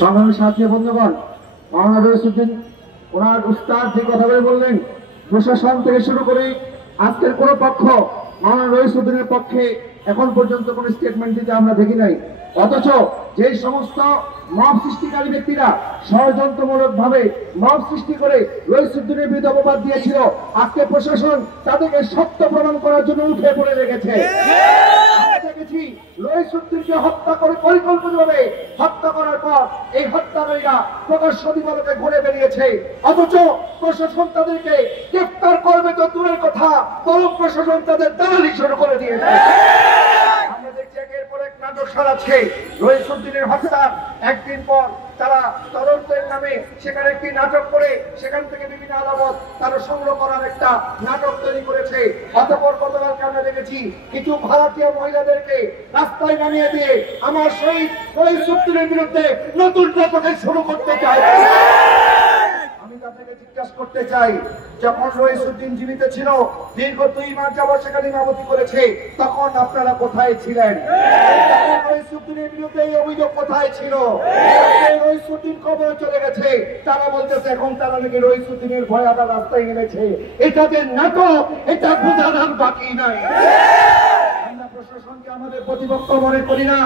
সংগ্রামী সাথী বন্ধুগণ, মাওলানা রইসউদ্দিন ওনার উস্তাদ যে কথাগুলো বললেন, প্রশাসন থেকে শুরু করে আজকের কোন পক্ষ মাওলানা রইসউদ্দিনের পক্ষে এখন পর্যন্ত কোন স্টেটমেন্ট দিতে আমরা দেখি নাই। অথচ যে সমস্ত মব সৃষ্টিকারী ব্যক্তিরা ষড়যন্ত্রমূলক ভাবে মব সৃষ্টি করে রইসউদ্দিনের বিরুদ্ধে অপবাদ দিয়েছিল, আজকে প্রশাসন তাদেরকে সত্য প্রমাণ করার জন্য উঠে পড়ে রেখেছে। দেখেছি রইসউদ্দিনকে হত্যা করে পরিকল্পিতভাবে হত্যা করার পর এই হত্যাকারীরা প্রকাশ্য দিবালোকে ঘুরে বেরিয়েছে, অথচ প্রশাসন তাদেরকে গ্রেফতার করবে তো দূরের কথা, বরং প্রশাসন তাদের দালালি শুরু করে দিয়েছে। আমরা দেখছি একের পর এক নাটক সারাচ্ছে। রইসউদ্দিনের হত্যার একদিন পর তারা তদন্তের নামে সেখানে একটি নাটক করে সেখান থেকে বিভিন্ন আলামত তারা সংগ্রহ করার একটা নাটক তৈরি করেছে। অতঃপর গতকালকে আমরা দেখেছি কিছু ভারতীয় মহিলাদেরকে রাস্তায় নামিয়ে দিয়ে আমার শহীদ রইসউদ্দিনের বিরুদ্ধে নতুন নাটকের শুরু করতে চায়। আমি তাদেরকে জিজ্ঞাসা করতে চাই, যখন রইসউদ্দিন জীবিত ছিল, দীর্ঘ 2 মাস যাবত সেখানে ইমামতি করেছে, তখন আপনারা কোথায় ছিলেন? রইসউদ্দিনের বিরুদ্ধে এই অভিযোগ কোথায় ছিল? রইসউদ্দিন কবরে চলে গেছে, তারা বলতেছে এখন তারা নাকি রইসউদ্দিনের ভয়ে আবার রাস্তায় নেমেছে। এটা যে নাটক, এটা বোঝানোর বাকি নাই। আমরা প্রশাসনকে আমাদের প্রতিপক্ষ মনে করি না।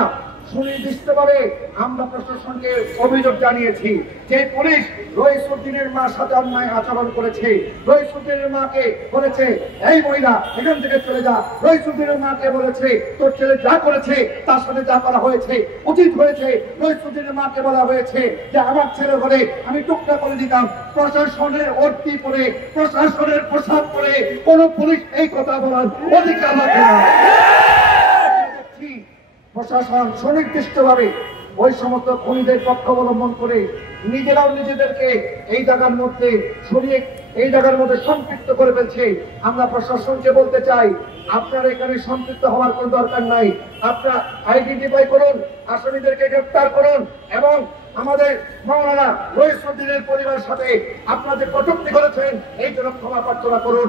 সুনির্দিষ্টভাবে আমরা প্রশাসনকে অভিযোগ জানিয়েছি যে পুলিশ রইসউদ্দিনের মার সাথে অন্যায় আচরণ করেছে। রইসউদ্দিনের মাকে বলেছে এই মহিলা এখান থেকে চলে যা। রইসউদ্দিনের মাকে বলেছে তোর ছেলে যা করেছে তার সাথে যা করা হয়েছে উচিত হয়েছে। রইসউদ্দিনের মাকে বলা হয়েছে যে আমার ছেলে হলে আমি টুকরা করে দিতাম। প্রশাসনের অর্থী পরে, প্রশাসনের পোশাক পরে কোন পুলিশ এই কথা বলার অধিকার রাখে না। প্রশাসন সুনির্দিষ্টভাবে ওই সমস্ত খুনিদের পক্ষ অবলম্বন করে নিজেরাও নিজেদেরকে এই জায়গার মধ্যে সরিয়ে এই জায়গার মধ্যে সম্পৃক্ত করে ফেলছে। আমরা প্রশাসনকে বলতে চাই, আপনারা এখানে সম্পৃক্ত হওয়ার কোন দরকার নাই। আপনারা আইডেন্টিফাই করুন, আসামিদেরকে গ্রেফতার করুন এবং আমাদের মাওলানা রইসউদ্দিনের পরিবারের সাথে আপনাদের কটূক্তি করেছেন এই জন্য ক্ষমা প্রার্থনা করুন।